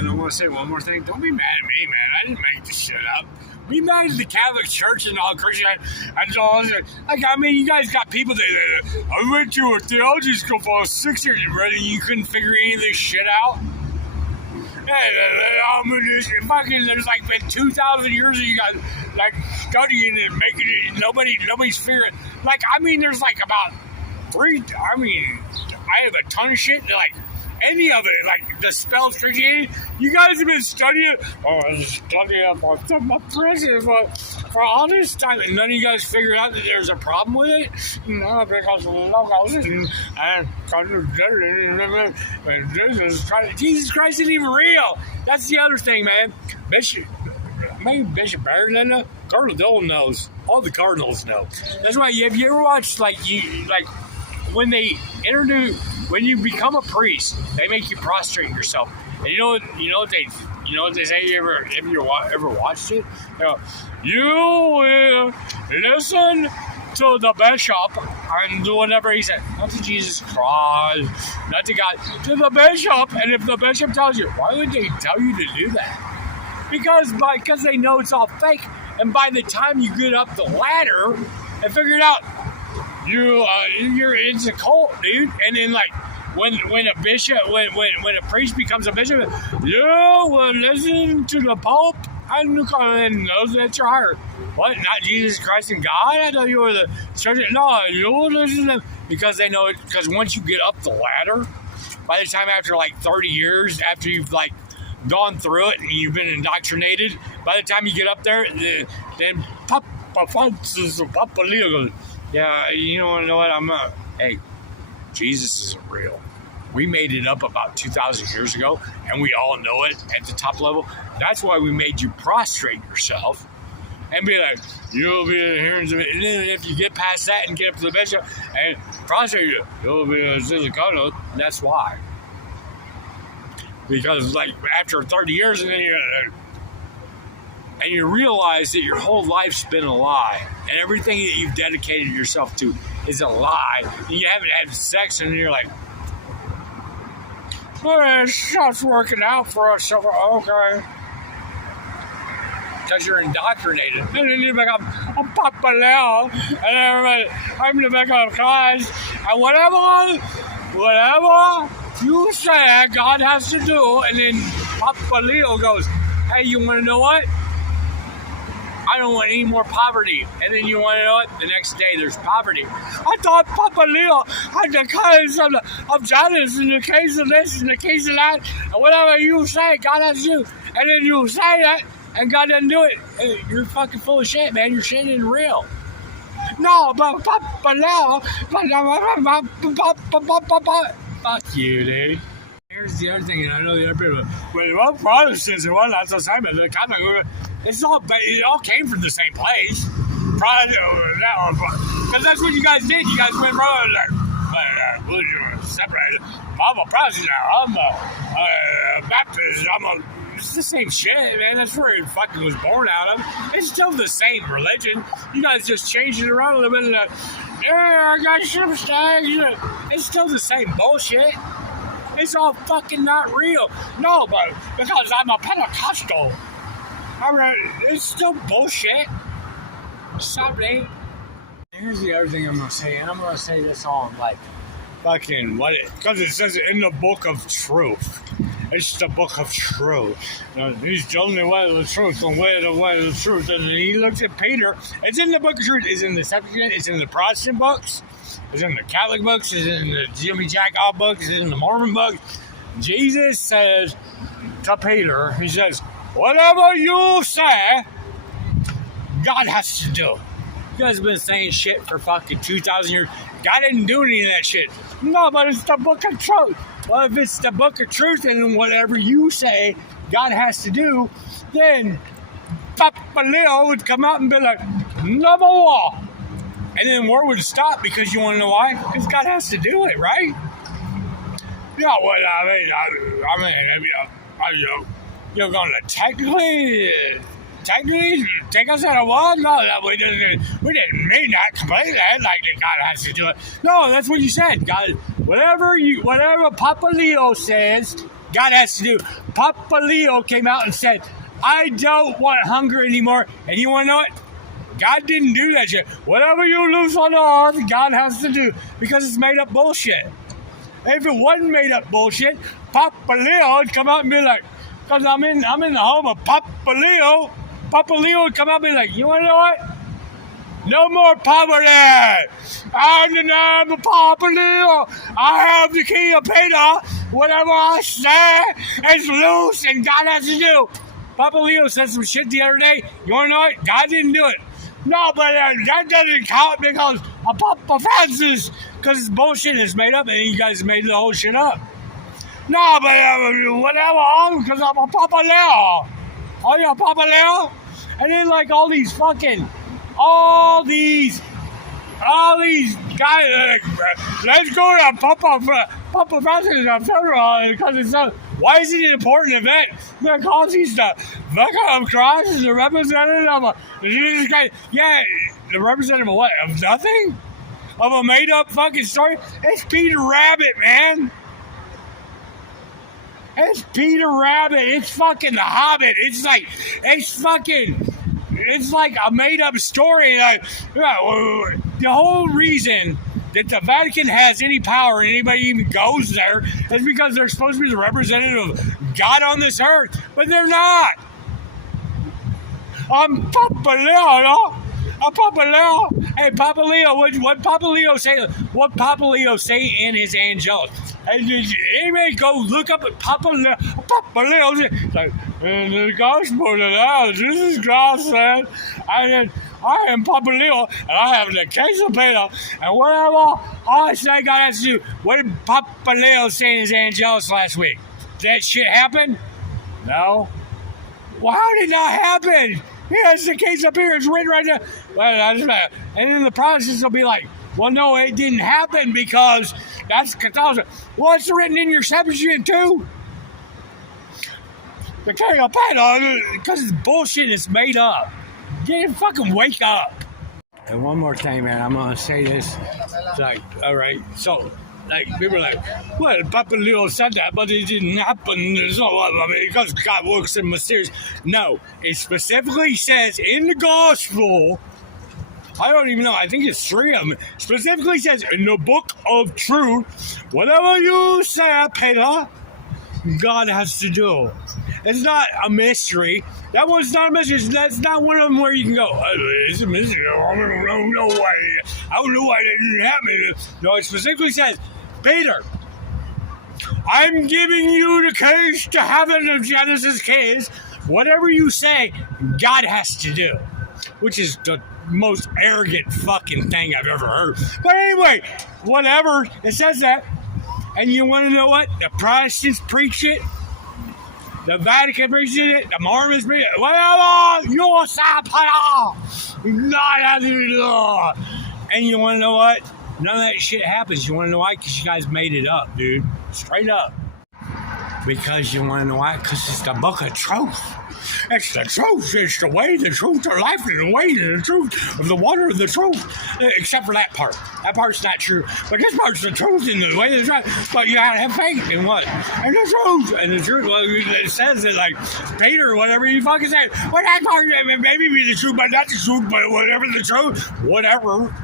And I want to say one more thing. Don't be mad at me, man. I didn't make this shit up. Be mad at the Catholic Church and all Christian. And all like, I mean, you guys got people that I went to a theology school for I was 6 years, brother. You couldn't figure any of this shit out. Fucking, there's like been 2,000 years of you guys like studying and making it. Nobody's figuring. Like, I mean, there's like about three. I mean, I have a ton of shit. Like any of it, like the spell of Christianity. You guys have been studying. Oh, I was studying for my president for all this time, and none of you guys figured out that there's a problem with it. No, because Jesus Christ isn't even real. That's the other thing, man. Bishop Barron, Cardinal Dolan knows. All the Cardinals know. That's why. Have you ever watched when they introduce, when you become a priest, they make you prostrate yourself. And you know what they say. If you ever watched it, they go, you will listen to the bishop and do whatever he said. Not to Jesus Christ, not to God, to the bishop. And if the bishop tells you, why would they tell you to do that? Because they know it's all fake. And by the time you get up the ladder and figure it out, it's a cult, dude. And then when a priest becomes a bishop, you will listen to the Pope and knows that you're hired. What? Not Jesus Christ and God? I thought you were the church. No, you will listen to them because they know it. Because once you get up the ladder, by the time after 30 years after you've gone through it and you've been indoctrinated, by the time you get up there, then Papa Leo goes, yeah, you know what? Hey, Jesus isn't real. We made it up about 2,000 years ago, and we all know it at the top level. That's why we made you prostrate yourself and be like, you'll be in the hearings of it. And then if you get past that and get up to the bishop and prostrate you'll be in the cardinal. That's why. Because after 30 years, and then you realize that your whole life's been a lie, and everything that you've dedicated yourself to is a lie. And you haven't had sex, and you're like, well, it's working out for us. Okay. Because you're indoctrinated. And then you're like, I'm Papa Leo, and everybody, I'm the back of Christ, and whatever you say God has to do, and then Papa Leo goes, hey, you want to know what? I don't want any more poverty. And then you want to know what? The next day there's poverty. I thought Papa Leo had the case of Janus, in the case of this, in the case of that, and whatever you say, God has to do. And then you say that, and God doesn't do it. Hey, you're fucking full of shit, man. Your shit isn't real. No, but Papa Leo, fuck you, dude. Here's the other thing, and I know the other people, well, Protestants and whatnot, the same, the Catholic, it all came from the same place. Because that's what you guys did. You guys went from separated. I'm a Protestant now. I'm a Baptist. It's the same shit, man. That's where it fucking was born out of. It's still the same religion. You guys just changed it around a little bit. I got some stags. It's still the same bullshit. It's all fucking not real. No, but because I'm a Pentecostal. It's still bullshit. Something. Here's the other thing I'm gonna say, and I'm gonna say this on fucking what? Because it says it in the book of truth. It's the book of truth. He's the only way of the truth, the way of the truth. And he looks at Peter. It's in the book of truth. It's in the Septuagint. It's in the Protestant books. It's in the Catholic books. It's in the Jimmy Jack All books. It's in the Mormon books. Jesus says to Peter, he says, whatever you say, God has to do. You guys have been saying shit for fucking 2,000 years. God didn't do any of that shit. No, but it's the book of truth. Well, if it's the book of truth and whatever you say God has to do, then Papa Leo would come out and be like, number one. And then war would stop because you want to know why? Because God has to do it, right? Yeah, well, you're going to technically take us out of war? No, we didn't mean that completely, like God has to do it. No, that's what you said. God, whatever Papa Leo says, God has to do. Papa Leo came out and said, I don't want hunger anymore. And you want to know what? God didn't do that shit. Whatever you lose on the earth, God has to do because it's made up bullshit. If it wasn't made up bullshit, Papa Leo would come out and be like, because I'm in the home of Papa Leo. Papa Leo would come out and be like, you want to know what? No more poverty. I'm the name of Papa Leo. I have the key of Peter. Whatever I say is loose and God has to do. Papa Leo said some shit the other day. You want to know what? God didn't do it. No, but that doesn't count because of Papa Francis. Because it's bullshit. It's made up and you guys made the whole shit up. No, but whatever. Because I'm a Papa Leo. Oh, yeah, Papa Leo? And then like all these guys, let's go to Papa Francis funeral because it's why is it an important event? Because he's the vicar of Christ and the representative of Jesus Christ. Yeah, the representative of what? Of nothing? Of a made up fucking story? It's Peter Rabbit, man. It's Peter Rabbit. It's fucking The Hobbit. It's like a made up story. Like, the whole reason that the Vatican has any power and anybody even goes there is because they're supposed to be the representative of God on this earth, but they're not. I'm Papa Leo. I'm Papa Leo. Hey, Papa Leo, what Papa Leo say? What Papa Leo say in his angels? Hey, did anybody go look up at Papa Leo? Papa Leo, like in the Gospel of the Jesus Christ said, I am Papa Leo, and I have the case of Peter, and whatever I say God has to do. What did Papa Leo say in his angels last week? Did that shit happen? No. Well, how did that happen? Here's the case up here. It's written right there. And then the Protestants will be like, well, no, it didn't happen because that's Catholicism. Well, it's written in your Septuagint too. The king of Peter, because it's bullshit. It's made up. Get fucking wake up. And one more thing, man. I'm gonna say this. It's like, all right, so. Like, people are like, well, Papa Leo said that, but it didn't happen. So, I mean, because God works in mysterious. No, it specifically says in the gospel, I don't even know, I think it's 3 of them, specifically says in the book of truth, whatever you say, Peter, God has to do. It's not a mystery. That one's not a mystery. That's not one of them where you can go, it's a mystery. I don't know why that didn't happen. No, it specifically says, Peter, I'm giving you the keys to heaven of Genesis keys. Whatever you say, God has to do. Which is the most arrogant fucking thing I've ever heard. But anyway, whatever. It says that. And you want to know what? The Protestants preach it. The Vatican preaches it. The Mormons preach it. Whatever. You say, Peter. God has to do. And you want to know what? None of that shit happens. You want to know why? Because you guys made it up, dude. Straight up. Because you want to know why? Because it's the book of truth. It's the truth. It's the way, the truth, the life, and the way, the truth, of the water of the truth. Except for that part. That part's not true. But this part's the truth and the way, the truth. But you gotta have faith in what? And the truth. And the truth, well, it says it like Peter or whatever you fucking say. Well, that part maybe be the truth, but not the truth, but whatever the truth. Whatever.